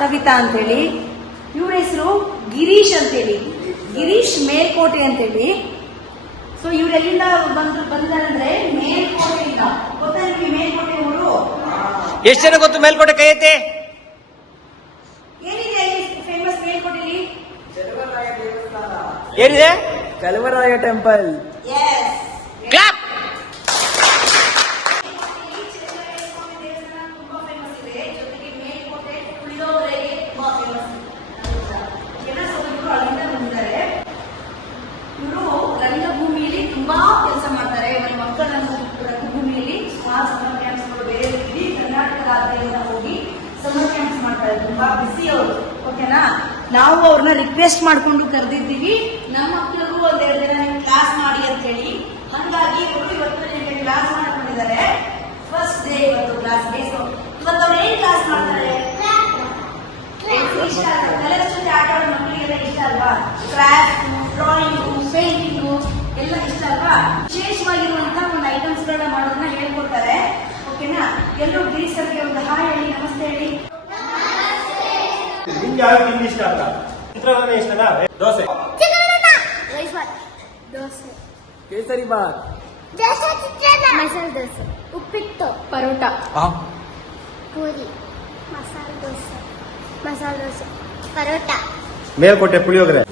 ಸವಿತಾ ಅಂತೇಳಿ. ಇವ್ರ ಹೆಸರು ಗಿರೀಶ್ ಅಂತೇಳಿ, ಗಿರೀಶ್ ಮೇಲ್ಕೋಟೆ ಅಂತೇಳಿ. ಸೊ ಇವರೆಲ್ಲಿಂದ ಬಂದಿದ್ದಾರೆ ಅಂದ್ರೆ ಮೇಲ್ಕೋಟೆಯಿಂದ. ಗೊತ್ತಾ ನಿಮಗೆ ಮೇಲ್ಕೋಟೆ ಊರು? ಎಷ್ಟು ಜನ ಗೊತ್ತು ಮೇಲ್ಕೋಟೆ ಕೈ ಐತೆ? ಏನಿದೆ ಫೇಮಸ್ ಮೇಲ್ಕೋಟೆಯಲ್ಲಿ? ಏನಿದೆ? ಕಲ್ವರಾಯ ಟೆಂಪಲ್. ಕ್ಲಾಪ್. ರಂಗಭೂಮಿಯಲ್ಲಿ ತುಂಬಾ ಕೆಲಸ ಮಾಡ್ತಾರೆ. ಮಕ್ಕಳ ರಂಗಭೂಮಿಯಲ್ಲಿ ಸುಮಾರು ಸಮ್ಮರ್ ಕ್ಯಾಂಪ್ಸ್ಗಳು ಬೇರೆ ಇಡೀ ಕರ್ನಾಟಕದಾದ್ಯಂತ ಹೋಗಿ ಸಮ್ಮರ್ ಕ್ಯಾಂಪ್ಸ್ ಮಾಡ್ತಾರೆ. ತುಂಬಾ ಬಿಸಿ ಅವರು. ಓಕೆನಾ? ನಾವು ಅವ್ರನ್ನ ರಿಕ್ವೆಸ್ಟ್ ಮಾಡ್ಕೊಂಡು ಕರೆದಿದ್ದೀವಿ. ನಮ್ಮ ಮಕ್ಕಳಿಗೂ ಒಂದೆರಡು ದಿನ ನೀವು ಕ್ಲಾಸ್ ಮಾಡಿ ಅಂತ ಹೇಳಿ. ಹಂಗಾಗಿ ಅವರು ಇವತ್ತು ನಿಮಗೆ ಕ್ಲಾಸ್ ಮಾಡ್ಕೊಂಡಿದ್ದಾರೆ. ಫಸ್ಟ್ ಡೇ ಇವತ್ತು ಕ್ಲಾಸ್ ಡೇ. ಇವತ್ತು ಅವ್ರು ಏನ್ ಕ್ಲಾಸ್ ಮಾಡ್ತಾರೆ? ಇಷ್ಟ ಕಲರ್ಸ್ ಜೊತೆ ಆಟ ಆಡೋ ಮಕ್ಕಳಿಗೆಲ್ಲ ಇಷ್ಟ ಅಲ್ವಾ? ಕ್ರಾಫ್ಟ್, ಡ್ರಾಯಿಂಗು, ಪೇಂಟಿಂಗು ಎಲ್ಲ ಇಷ್ಟ ಅಲ್ವಾ? ವಿಶೇಷವಾಗಿರುವಂತಹ ಒಂದು ಐಟಮ್ಸ್ ಗಳನ್ನ ಮಾಡೋದನ್ನ ಹೇಳ್ಕೊಡ್ತಾರೆ. ಓಕೆನಾ? ಎಲ್ಲರೂ ಗಿರೀಶ್ ಸರ್ಗೆ ಒಂದು ಹಾಯ್ ಹೇಳಿ, ನಮಸ್ತೆ ಹೇಳಿ. ನಿಮ್ಗೆ ಯಾವ ತಿಂಡಿ ಇಷ್ಟ ಅಂತ? ಚಿತ್ರಾನ್ನ ಇಷ್ಟನಾ? ದೋಸೆ, ದೋಸೆ, ಕೇಸರಿ ಬಾತ್, ಮಸಾಲೆ ದೋಸೆ, ಉಪ್ಪಿಟ್ಟು, ಪರೋಟ, ಪೂರಿ, ಮಸಾಲೆ ದೋಸೆ, ಪರೋಟ, ಮೇಲ್ಕೋಟೆ ಪುಳಿಯೋಗರೆ.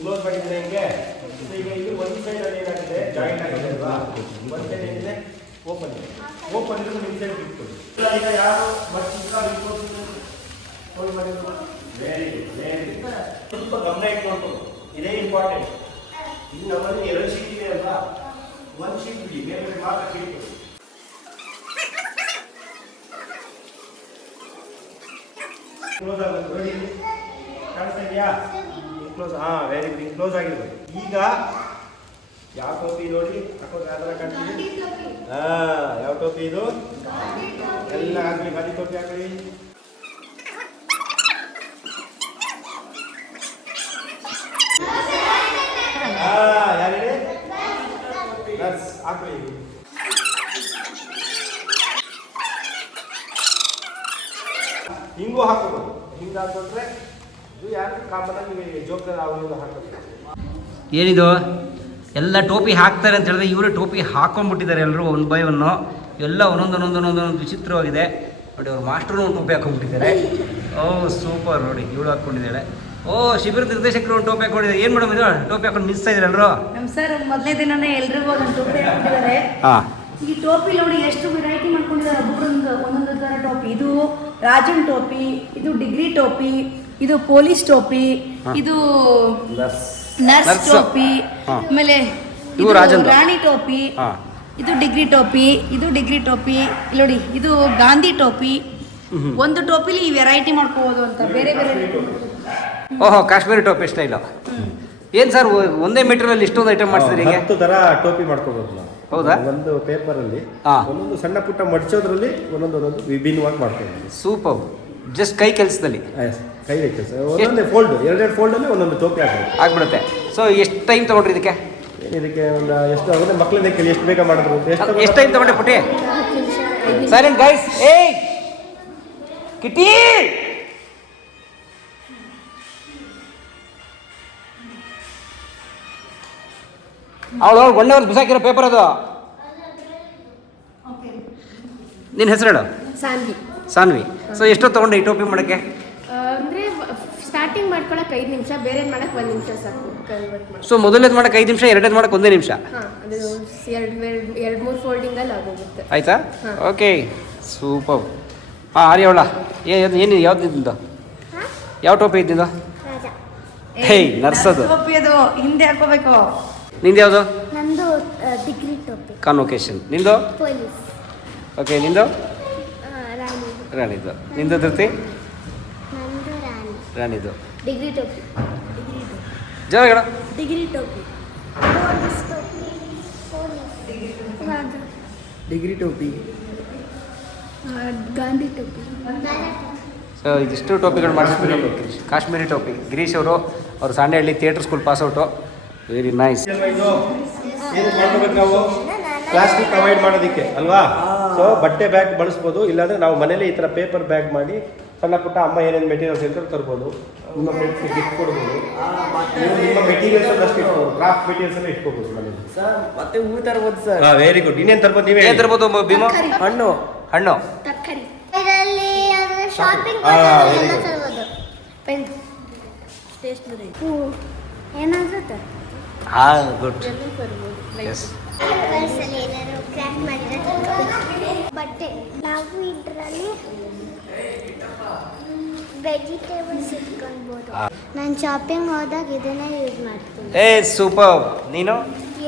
ಕ್ಲೋಸ್ ಮಾಡಿದ್ರೆ ಹೆಂಗೆ? ಈಗ ಇದು ಒಂದು ಸೈಡ್ ಅಲ್ಲಿ ಏನಾಗಿದೆ, ಜಾಯಿಂಟ್ ಆಗಿದೆ ಅಲ್ವಾ? ಒಂದು ಸೈಡ್ ಏನಿದೆ, ಓಪನ್ ಇದೆ. ಓಪನ್ ಇದ್ರೆ ನಿಮ್ಮ ಸೈಡ್ ಬಿಟ್ಕೊಡಿ. ಈಗ ಯಾರು ಹೋಲ್ಡ್ ಮಾಡಿದ್ರು? Very good. ಸ್ವಲ್ಪ ಗಮನ ಇಟ್ಕೊಂಡು ಇದೇ ಇಂಪಾರ್ಟೆಂಟ್. ಈಗ ನಮ್ಮಲ್ಲಿ 2 ಶೀಟ್ ಇದೆ ಅಲ್ವಾ? ಒಂದು ಶೀಟ್ ಬಿಡಿ, ಬೇರೆ ಮಾತ್ರ ಕಿಡಿಕೊಡಿ. ಕ್ಲೋಸ್ ಆಗುತ್ತೆ ನೋಡಿ, ಕಾಣಿಸ್ತಾ ಇದೆಯಾ? ಕ್ಲೋಸ್. Very good. ಕ್ಲೋಸ್ ಆಗಿರ್ಬೋದು. ಈಗ ಯಾವ ಟೋಪಿ ನೋಡಿ ಹಾಕೋದು ಯಾವ ಥರ ಕಾಣ್ತೀವಿ? ಯಾವ ಟೋಪಿ ಇದು? ಎಲ್ಲ ಹಾಕಿ, ಗಾಡಿ ಟೋಪಿ ಹಾಕಿ. ಯಾರು ಹೇಳಿ? ನರ್ಸ್ ಹಾಕಿ. ಹಿಂಗೂ ಹಾಕೋಬೋದು. ಹಿಂಗೆ ಹಾಕೊಂಡ್ರೆ ಇದು ಯಾರು ಕಾಮನ್ ಆಗಿ ಜೋಕ್ದಲ್ಲಿ ಅವರು ಹಾಕೋದು. ಏನಿದು ಎಲ್ಲ ಟೋಪಿ ಹಾಕ್ತಾರೆ ಅಂತ ಹೇಳಿದ್ರೆ ಇವರೇ ಟೋಪಿ ಹಾಕೊಂಡ್ಬಿಟ್ಟಿದ್ದಾರೆ ಎಲ್ಲರೂ ಒನ್ ಬೈ ಒನ್ನು. ಎಲ್ಲ ಒಂದೊಂದು ವಿಚಿತ್ರವಾಗಿದೆ ನೋಡಿ. ಅವ್ರು ಮಾಸ್ಟ್ರು ಒಂದು ಟೋಪಿ ಹಾಕೊಂಡ್ಬಿಟ್ಟಿದ್ದಾರೆ. ಓ ಸೂಪರ್ ನೋಡಿ, ಇವಳು ಹಾಕ್ಕೊಂಡಿದ್ದಾಳೆ. ಓ ಶಿಬಿರದ ನಿರ್ದೇಶಕರು ಒಂದು ಟೋಪಿ ಹಾಕೊಂಡಿದ್ದಾರೆ. ಏನು ಮೇಡಮ್ ಇದು ಟೋಪಿ ಹಾಕೊಂಡು ಮಿಸ್ ಇದ್ದಾರೆ ಎಲ್ಲರೂ? ನಮ್ಮ ಸರ್ ಮೊದಲನೇ ದಿನನೇ ಎಲ್ರಿಗೂ ಒಂದು ಟೋಪಿ ಹಾಕೊಂಡಿದ್ದಾರೆ. ಈ ಟೋಪಿ ನೋಡಿ ಎಷ್ಟು ವೆರೈಟಿ ಮಾಡ್ಕೊಂಡಿದ್ದಾರೆ. ಒಂದೊಂದು ಥರ ಟೋಪಿ. ಇದು ರಾಜನ್ ಟೋಪಿ, ಇದು ಡಿಗ್ರಿ ಟೋಪಿ, ಇದು ಪೊಲೀಸ್ ಟೋಪಿ, ಇದು ನರ್ಸ್ ಟೋಪಿ, ಆಮೇಲೆ ಇದು ರಾಣಿ ಟೋಪಿ, ಇದು ಡಿಗ್ರಿ ಟೋಪಿ, ಇದು ಡಿಗ್ರಿ ಟೋಪಿ. ನೋಡಿ ಇದು ಗಾಂಧಿ ಟೋಪಿ. ಒಂದು ಟೋಪಿಲಿ ಈ ವೆರೈಟಿ ಮಾಡ್ಕೋಬಹುದು ಅಂತ ಬೇರೆ ಬೇರೆ. ಓಹೋ, ಕಾಶ್ಮೀರಿ ಟೋಪಿ ಸ್ಟೈಲು. ಏನು ಸರ್ ಒಂದೇ ಮೆಟೀರಿಯಲ್ ಇಷ್ಟೊಂದು ಐಟಮ್ ಮಾಡಿಸಿದ್ರಿ? 10 ಥರ ಟೋಪಿ ಮಾಡ್ಕೋಬಹುದು ನಾವು. ಹೌದಾ? ಒಂದು ಪೇಪರ್ ಅಲ್ಲಿ ಒಂದೊಂದು ಸಣ್ಣ ಪುಟ್ಟ ಮಡ್ಚೋದ್ರಲ್ಲಿ ಒಂದೊಂದು ವಿಭಿನ್ನವಾಗಿ ಮಾಡ್ಕೋಬಹುದು. ಸೂಪರ್. ಜಸ್ಟ್ ಕೈ ಕೆಲಸದಲ್ಲಿ ಕೈ ಕೆಲಸ. ಒಂದೊಂದೇ ಫೋಲ್ಡ್, 2 ಫೋಲ್ಡಲ್ಲಿ ಒಂದೊಂದು ಟೋಪಿ ಆಗ್ಬಿಡುತ್ತೆ. ಸೊ ಎಷ್ಟು ಟೈಮ್ ತೊಗೊಂಡ್ರಿ ಇದಕ್ಕೆ? ಇದಕ್ಕೆ ಒಂದು ಎಷ್ಟು ಆಗುತ್ತೆ ಮಕ್ಕಳಿಂದ ಕೇಳಿ, ಎಷ್ಟು ಬೇಗ ಮಾಡಿದ್ರು? ಎಷ್ಟು ಟೈಮ್ ತೊಗೊಂಡೆ ಪುಟಿ? Silent guys. ಏಯ್ ಕಿಟಿ, ಅವಳು 1 ಅವರ್ ಬಿಸಾಕಿರೋ ಪೇಪರ್ ಅದು. ನಿನ್ನ ಹೆಸರು ಹೇಳು. ಸಾನ್ವಿ. ಸಾನ್ವಿ. ಸೊ ಎಷ್ಟೋ ತೊಗೊಂಡೆ ಈ ಟೋಪಿ ಮಾಡೋಕ್ಕೆ? ಅಂದರೆ ಸ್ಟಾರ್ಟಿಂಗ್ ಮಾಡ್ಕೊಳಕ್ಕೆ 5 ನಿಮಿಷ, ಬೇರೆದು ಮಾಡಕ್ಕೆ 1 ನಿಮಿಷ ಸಾಕು ಕನ್ವರ್ಟ್ ಮಾಡಿ. ಸೊ ಮೊದಲನೇದು ಮಾಡಕ್ಕೆ 5 ನಿಮಿಷ, ಎರಡನೇದು ಮಾಡಕ್ಕೆ 1 ನಿಮಿಷ. ಹಾಂ, ಅದು 2-3 ಫೋಲ್ಡಿಂಗಲ್ಲಿ ಆಗೋಗುತ್ತೆ. ಆಯ್ತಾ? Okay, super. ಹಾಂ, ಆರ್ಯವಳ ಏನು ಯಾವ್ದು ಇದ್ದಿದ್ದು? ಯಾವ ಟೋಪಿ ಇದ್ದಿದ್ದು? ರಾಜ. ಹೇಯ್, ನರ್ಸದು. ಟೋಪಿ ಅದು ಹಿಂದೆ ಹಾಕೋಬೇಕು. ನಿಂದು ಯಾವುದು? ನಂದು ಡಿಗ್ರಿ ಟೋಪಿ. ಕಾನ್ವೊಕೇಶನ್. ನಿಂದು? ಪೊಲೀಸ್. ಓಕೆ, ನಿಂದು? ರಾಣಿ. ರಾಣಿದು. ನಿಂದು ಧೃತಿ? ನಂದು ರಾಣಿ. ರಾಣಿದು. ಡಿಗ್ರಿ ಟೋಪಿ. ಜೋರಗಡ. ಡಿಗ್ರಿ ಟೋಪಿ. ಪೊಲೀಸ್ ಟೋಪಿ. ಪೊಲೀಸ್. ರಾಜ. ಡಿಗ್ರಿ ಟೋಪಿ. ಗಾಂಧಿ ಟೋಪಿ. ಸೊ ಇದಿಷ್ಟು ಟೋಪಿಗಳು ಮಾಡಿಸ್ಬೇಕು. ಕಾಶ್ಮೀರಿ ಟೋಪಿ. ಗಿರೀಶ್ ಅವರು Sandehalli theatre school pass out. Very nice. ಏನು ಮಾಡ್ಕೋಬೇಕು ನಾವು? ಪ್ಲಾಸ್ಟಿಕ್ ಅವಾಯ್ಡ್ ಮಾಡೋದಕ್ಕೆ ಅಲ್ವಾ? ಸೊ ಬಟ್ಟೆ ಬ್ಯಾಗ್ ಬಳಸ್ಬೋದು, ಇಲ್ಲಾಂದ್ರೆ ನಾವು ಮನೇಲಿ ಈ ಥರ ಪೇಪರ್ ಬ್ಯಾಗ್ ಮಾಡಿ ಸಣ್ಣ ಪುಟ್ಟ ಅಮ್ಮ ಏನೇನು ಮೆಟೀರಿಯಲ್ಸ್ ಇರ್ತಾರೆ ತರ್ಬೋದು. ನಿಮ್ಮ ಫ್ರೆಂಡ್ಸ್ಗೆ ಗಿಫ್ಟ್ ಕೊಡ್ಬೋದು. ನೀವು ನಿಮ್ಮ ಮೆಟೀರಿಯಲ್ಸ್ ಅಷ್ಟು ಇಟ್ಬೋದು, ಕ್ರಾಫ್ಟ್ ಮೆಟೀರಿಯಲ್ಸ್ ಎಲ್ಲ ಇಟ್ಕೋಬೋದು ಮನೇಲಿ. ಸರ್ ಮತ್ತೆ ಹೂ ತರ್ಬೋದು ಸರ್. ಹಾಂ, ವೆರಿ ಗುಡ್. ಇನ್ನೇನು ತರ್ಬೋದು? ನೀವೇ ಏನು ತರ್ಬೋದು ಭೀಮಾ? ಹಣ್ಣು. ಹಣ್ಣು. ತರಕಾರಿ. ಇದರಲ್ಲಿ ಶಾಪಿಂಗ್ very ಎಲ್ಲ good. ತರ್ಬೋದು. ಪೆನ್, ಸ್ಟೇಷ್ನರಿ ಹೂ ಏನಾದರೂ ತರ. ಹಾಂ, ಗುಡ್. ಎಲ್ಲ ತರ್ಬೋದು. ಎಸ್. ಪರ್ಸಲ್ಲಿ ಏನಾದ್ರು ಕ್ರಾಫ್ಟ್ ಮಾಡಿದ್ರೆ ಬಟ್ಟೆ. ನಾವು ಇದರಲ್ಲಿ ವೆಜಿಟೇಬಲ್ಸ್ ಇಟ್ಕೊಳ್ಬೋದು. ನಾನು ಶಾಪಿಂಗ್ ಹೋದಾಗ ಇದನ್ನೇ ಯೂಸ್ ಮಾಡ್ತೀನಿ. ಏ ಸೂಪರ್. ನೀನು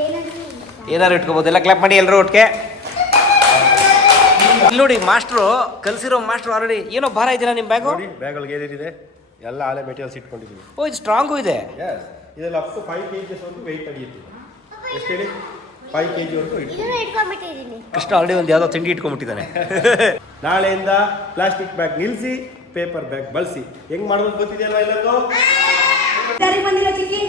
ಏನಾದರೂ ಏನಾದ್ರು ಇಟ್ಕೋಬೋದು. ಎಲ್ಲ ಕ್ಲಾಪ್ ಮಾಡಿ ಎಲ್ಲರೂ ಒಟ್ಟಿಗೆ. ಇಲ್ಲಿ ನೋಡಿ, ಮಾಸ್ಟ್ರು ಕಲಿಸಿರೋ ಮಾಸ್ಟ್ರು ಆಲ್ರೆಡಿ ಏನೋ ಭಾರ ಇದೆಯಲ್ಲ ನಿಮ್ಮ ಬ್ಯಾಗು? ನೋಡಿ ಬ್ಯಾಗ್ಗಳಿಗೆ ಏನೇನಿದೆ ಎಲ್ಲ ಹಳೆ ಮೆಟೀರಿಯಲ್ಸ್ ಇಟ್ಕೊಂಡಿದ್ದೀವಿ. ಓ, ಇದು ಸ್ಟ್ರಾಂಗು ಇದೆ. ಎಸ್, ಇದೆಲ್ಲ ಅಪ್ ಟು 5 kg ವರೆಗೂ ವೆಯ್ಟ್ ನಡೆಯುತ್ತೆ. ಎಷ್ಟು ಹೇಳಿ? 5 kg ವರೆಗೂ ಇಟ್ಟು. ಇದನ್ನು ಇಟ್ಕೊಂಡ್ಬಿಟ್ಟಿದ್ದೀನಿ. ಕೃಷ್ಣ ಆಲ್ರೆಡಿ ಒಂದು ಯಾವುದೋ ತಿಂಡಿ ಇಟ್ಕೊಂಡ್ಬಿಟ್ಟಿದ್ದಾನೆ. ನಾಳೆಯಿಂದ ಪ್ಲಾಸ್ಟಿಕ್ ಬ್ಯಾಗ್ ನಿಲ್ಲಿಸಿ, ಪೇಪರ್ ಬ್ಯಾಗ್ ಬಳಸಿ. ಹೆಂಗ್ ಮಾಡೋದು ಗೊತ್ತಿದೆಯಲ್ವಾ ಎಲ್ಲರಿಗೂ? ಸರಿ ಬಂದಿಲ್ಲ ಚಿಕ್ಕಿ.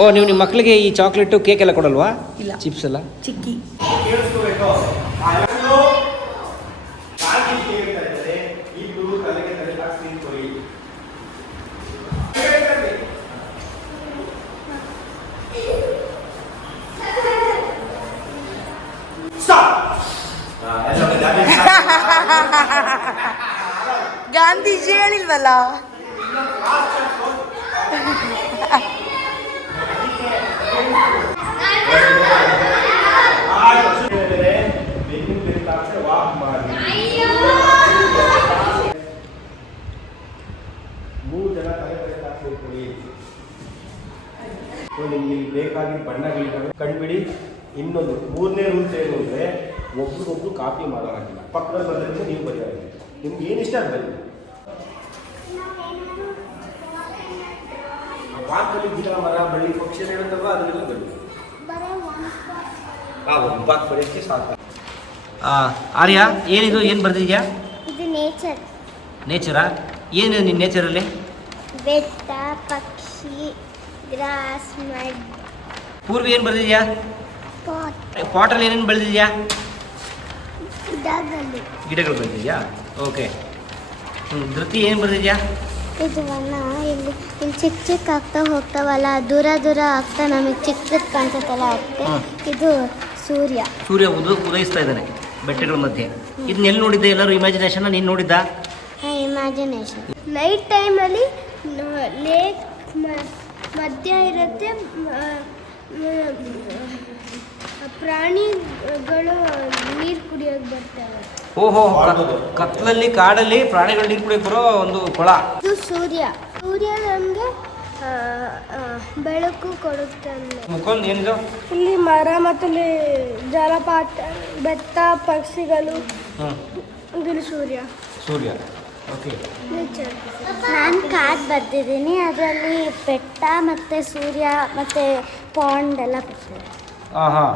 ಓ, ನೀವು ನಿಮ್ಮ ಮಕ್ಕಳಿಗೆ ಈ ಚಾಕ್ಲೇಟು ಕೇಕ್ ಎಲ್ಲ ಕೊಡಲ್ವಾ? ಇಲ್ಲ. ಚಿಪ್ಸ್ ಎಲ್ಲ? ಚಿಕ್ಕಿ. ಕೇಳಿಸ್ಕೋಬೇಕು. ಹೇಳ್ತಾ ಇದ್ದಾರೆ, ಇಬ್ರು ತಲೆಗೆ ತಲೆ ಹಾಕಿ ನಿಂತ್ಕೊಳ್ಳಿ. ಗಾಂಧೀಜಿ ಹೇಳಿಲ್ವಲ್ಲ. ವಾಕ್ ಮಾಡಿ. 3 ಜನ ತಲೆ ಹಾಕಿ ನಿಂತ್ಕೊಳ್ಳಿ. ನಿಮಗೆ ಬೇಕಾಗಿ ಬಣ್ಣಗಳಿದ್ದಾವೆ, ಕಂಡುಬಿಡಿ. ಇನ್ನೊಂದು 3ನೇ ರೂಲ್ಸ್ ಏನು ಅಂದರೆ, ಒಬ್ರಿಗೊಬ್ರು ಕಾಪಿ ಮಾಡೋರಾಗಿಲ್ಲ. ಪಕ್ಕದಲ್ಲಿ ಬರೋದ್ರಿಂದ ನೀವು ಬರೆಯೋರಾಗಿಲ್ಲ. ನಿಮ್ಗೆ ಏನು ಇಷ್ಟ ಅದು ಬನ್ನಿ. ಪಾರ್ಕಲ್ಲಿ ಗಿಡ ಮರ ಬಳ್ಳಿ ಪಕ್ಷಿ ಹೇಳುತ್ತಲ್ವ, ಅದನ್ನೆಲ್ಲ ಬನ್ನಿ. ಒಂದು ಪಾಕ್ ಬರೆಯೋಕ್ಕೆ ಸಾಕು. ಆರ್ಯ, ಏನಿದು? ಏನು ಬರ್ದಿದ್ಯಾ? ಇದು ನೇಚರ್. ನೇಚರಾ? ಏನು ನಿನ್ನ ನೇಚರಲ್ಲಿ? ಬೆಟ್ಟ, ಪಕ್ಷಿ, ಗ್ರಾಸ್, ಮಡ್. ಪೂರ್ವಿ ಏನು ಬರ್ದಿದ್ಯಾ? ಪಾಟ್. ಪಾಟಲ್ಲಿ ಏನೇನು ಬೆಳೆದಿದ್ಯಾ? ಗಿಡಗಳು. ಗಿಡಗಳು ಬೆಳೆದಿದ್ಯಾ? ಓಕೆ. ಧೃತಿ ಏನು ಬರ್ದಿದ್ಯಾ? ಇದು ಇಲ್ಲಿ ಚಿಕ್ಕ ಚಿಕ್ಕ ಆಗ್ತಾ ಹೋಗ್ತಾವಲ್ಲ, ದೂರ ದೂರ ಆಗ್ತಾ ನಮಗೆ ಚಿಕ್ಕ ಚಿಕ್ಕ ಕಾಣಿಸುತ್ತಲ್ಲ, ಅದಕ್ಕೆ ಇದು ಸೂರ್ಯ. ಸೂರ್ಯ ಉದಯಿಸ್ತಾ ಇದ್ದಾನೆ ಬೆಟ್ಟಗಳ ಮಧ್ಯೆ. ಇದನ್ನ ಎಲ್ಲಿ ನೋಡಿದ್ದೆ? ಎಲ್ಲರೂ ಇಮ್ಯಾಜಿನೇಷನ್ ನೀನು ನೋಡಿದ್ದ? ಇಮ್ಯಾಜಿನೇಷನ್. ನೈಟ್ ಟೈಮಲ್ಲಿ ಲೇಕ್ ಮಧ್ಯ ಇರುತ್ತೆ, ಪ್ರಾಣಿಗಳು ನೀರು ಕುಡಿಯೋಕೆ ಬರ್ತವೆ. ಓಹೋ, ಕತ್ಲಲ್ಲಿ ಕಾಡಲ್ಲಿ ಪ್ರಾಣಿಗಳು ನೀರು ಕುಡಿಯೋಕೆ ಬರೋ ಒಂದು ಕೊಳ. ಇದು ಸೂರ್ಯ. ಸೂರ್ಯ ನಮಗೆ ಬೆಳಕು ಕೊಡುತ್ತೆ. ಮುಖಂಡ್ ಏನಿದು? ಇಲ್ಲಿ ಮರ ಮತ್ತು ಇಲ್ಲಿ ಜಲಪಾತ, ಬೆಟ್ಟ, ಪಕ್ಷಿಗಳು. ಇಲ್ಲಿ ಸೂರ್ಯ. ಸೂರ್ಯ. ಓಕೆ. ನಾನು ಕಾರ್ಡ್ ಬರ್ತಿದ್ದೀನಿ, ಅದರಲ್ಲಿ ಬೆಟ್ಟ ಮತ್ತು ಸೂರ್ಯ ಮತ್ತು ಪಾಂಡ್ ಎಲ್ಲ ಬರ್ತಿದೆ. ಹಾಂ.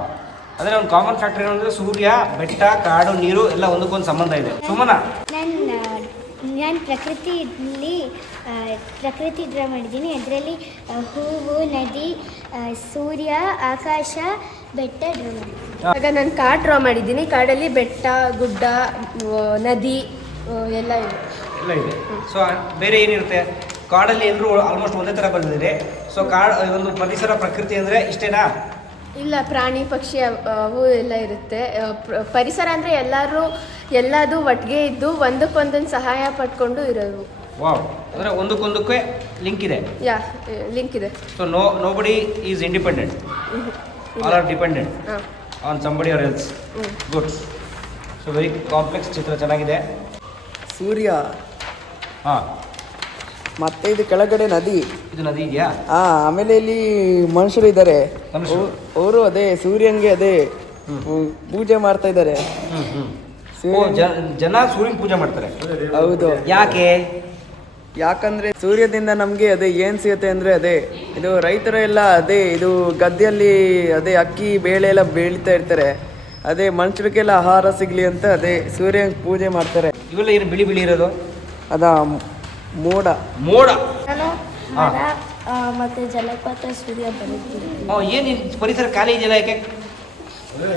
ಅಂದರೆ ಒಂದು ಕಾಮನ್ ಫ್ಯಾಕ್ಟರ್ ಏನಂದರೆ ಸೂರ್ಯ, ಬೆಟ್ಟ, ಕಾಡು, ನೀರು ಎಲ್ಲ ಒಂದಕ್ಕೊಂದು ಸಂಬಂಧ ಇದೆ. ಸುಮನ, ನಾನು ಪ್ರಕೃತಿ ಡ್ರಾ ಮಾಡಿದ್ದೀನಿ. ಅದರಲ್ಲಿ ಹೂವು, ನದಿ, ಸೂರ್ಯ, ಆಕಾಶ, ಬೆಟ್ಟ ಡ್ರಾ ಮಾಡಿದ್ದೀನಿ. ಇವಾಗ ನಾನು ಕಾಡು ಡ್ರಾ ಮಾಡಿದ್ದೀನಿ. ಕಾಡಲ್ಲಿ ಬೆಟ್ಟ, ಗುಡ್ಡ, ನದಿ ಎಲ್ಲ ಇದೆ. ಎಲ್ಲ ಇದೆ. ಸೊ ಬೇರೆ ಏನಿರುತ್ತೆ? ಕಾಡಲ್ಲಿ ಎಲ್ಲರೂ ಆಲ್ಮೋಸ್ಟ್ ಒಂದೇ ಥರ ಬಂದಿದ್ದೀರಿ. ಸೊ ಒಂದು ಪರಿಸರ ಪ್ರಕೃತಿ ಅಂದರೆ ಇಷ್ಟೇನಾ? ಇಲ್ಲ, ಪ್ರಾಣಿ ಪಕ್ಷಿ ಅವು ಎಲ್ಲ ಇರುತ್ತೆ. ಪರಿಸರ ಅಂದರೆ ಎಲ್ಲರೂ ಎಲ್ಲದು ಒಟ್ಟಿಗೆ ಇದ್ದು ಒಂದಕ್ಕೊಂದೊಂದು ಸಹಾಯ ಪಡ್ಕೊಂಡು ಇರೋದು. ವಾವ್, ಅಂದರೆ ಒಂದಕ್ಕೊಂದಕ್ಕೆ ಲಿಂಕ್ ಇದೆ. ಯಾ ಲಿಂಕ್ ಇದೆ. So nobody is independent, all are dependent on somebody or else. Good. So very complex ಚಿತ್ರ, ಚೆನ್ನಾಗಿದೆ. ಸೂರ್ಯ ಹಾಂ, ಮತ್ತೆ ಇದು ಕೆಳಗಡೆ ನದಿ. ಇದು ನದಿ ಇದೆಯಾ? ಆಮೇಲೆ ಇಲ್ಲಿ ಮನುಷ್ಯರು ಇದ್ದಾರೆ. ಮನುಷ್ಯರು? ಅವರು ಅದೇ ಸೂರ್ಯನ್ಗೆ ಅದೇ ಪೂಜೆ ಮಾಡ್ತಾ ಇದ್ದಾರೆ. ಜನ ಸೂರ್ಯನ ಪೂಜೆ ಮಾಡ್ತಾರೆ. ಹೌದು. ಯಾಕೆ? ಯಾಕಂದ್ರೆ ಸೂರ್ಯದಿಂದ ನಮ್ಗೆ ಅದೇ ಏನ್ ಸಿಗುತ್ತೆ ಅಂದ್ರೆ ಅದೇ ಇದು ರೈತರು ಎಲ್ಲ ಅದೇ ಇದು ಗದ್ದೆಯಲ್ಲಿ ಅದೇ ಅಕ್ಕಿ ಬೇಳೆ ಎಲ್ಲ ಬೆಳೀತಾ ಇರ್ತಾರೆ. ಅದೇ ಮನುಷ್ಯರಿಗೆಲ್ಲ ಆಹಾರ ಸಿಗ್ಲಿ ಅಂತ ಅದೇ ಸೂರ್ಯನ ಪೂಜೆ ಮಾಡ್ತಾರೆ. ಇವೆಲ್ಲ ಏನು ಬಿಳಿ ಬಿಳಿ ಇರೋದು? ಅದ ಮೋಡ. ಮೋಡ. ನಾನು ಹಾ. ಮರ ಮತ್ತೆ ಜಲಪಾತ ಸೂರ್ಯ ಬರುತ್ತೀನಿ. ಏನು ಪರಿಸರ ಖಾಲಿ ಇದೆಯಲ್ಲ, ಯಾಕೆ?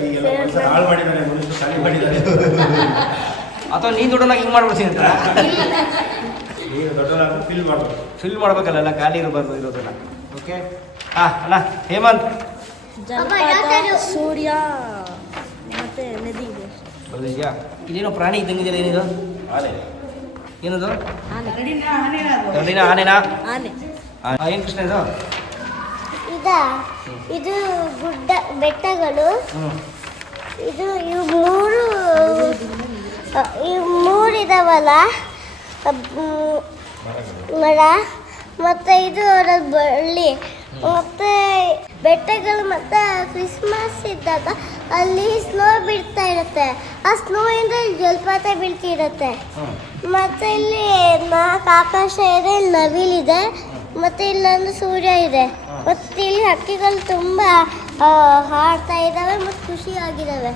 ಈಗೆಲ್ಲ ಪರಿಸರ ಹಾಳು ಮಾಡಿದ್ದಾರೆ, ಮನುಷ್ಯರು ಖಾಲಿ ಮಾಡಿದ್ದಾರೆ. ಅಥವಾ ನೀನು ದೊಡ್ಡನಾಗಿ ಹಿಂಗೆ ಮಾಡ್ಬಿಡ್ತೀನಿ ಅಂತ ನೀನು ದೊಡ್ಡದಾಗಿ ಫಿಲ್ ಮಾಡಬೇಕು. ಫಿಲ್ ಮಾಡ್ಬೇಕಲ್ಲ, ಎಲ್ಲ ಖಾಲಿ ಇರೋದನ್ನ. ಓಕೆ. ಅಣ್ಣ ಹೇಮಂತ್, ಜಲಪಾತ ಸೂರ್ಯ ಮತ್ತೆ ನದಿ ಇದೆ. ಬರ್ದಿದ್ಯಾ? ಇದೇನೋ ಪ್ರಾಣಿ ಇದ್ದಂಗಿದೆಯಲ್ಲ, ಏನಿದು? ಆನೆ. ಏನದು? ಕರಡಿನ ಆನೆನಾ ಅದು? ಕರಡಿನ ಆನೆನಾ? ಆನೆ. ಏನು ಕೃಷ್ಣ ಇದು? ಇದು ಗುಡ್ಡ ಬೆಟ್ಟಗಳು. ಹ್ಞೂ. ಇವು ಮೂರು ಇದಾವಲ್ಲ, ಮರ ಮತ್ತೆ ಇದು ಬಳ್ಳಿ ಮತ್ತೆ ಬೆಟ್ಟಗಳು. ಮತ್ತೆ ಕ್ರಿಸ್ಮಸ್ ಇದ್ದಾಗ ಅಲ್ಲಿ ಸ್ನೋ ಬೀಳ್ತಾ ಇರುತ್ತೆ. ಆ ಸ್ನೋ ಇಂದ ಜಲಪಾತ ಬೀಳ್ತಿರುತ್ತೆ. ಮತ್ತೆ ಇಲ್ಲಿ 4 ಆಕಾಶ ಇದೆ, ಇಲ್ಲಿ ನವಿಲಿದೆ, ಮತ್ತೆ ಇಲ್ಲೊಂದು ಸೂರ್ಯ ಇದೆ. ಮತ್ತೆ ಇಲ್ಲಿ ಹಕ್ಕಿಗಳು ತುಂಬಾ ಹಾಡ್ತಾ ಇದ್ದಾವೆ ಮತ್ತು ಖುಷಿಯಾಗಿದ್ದಾವೆ.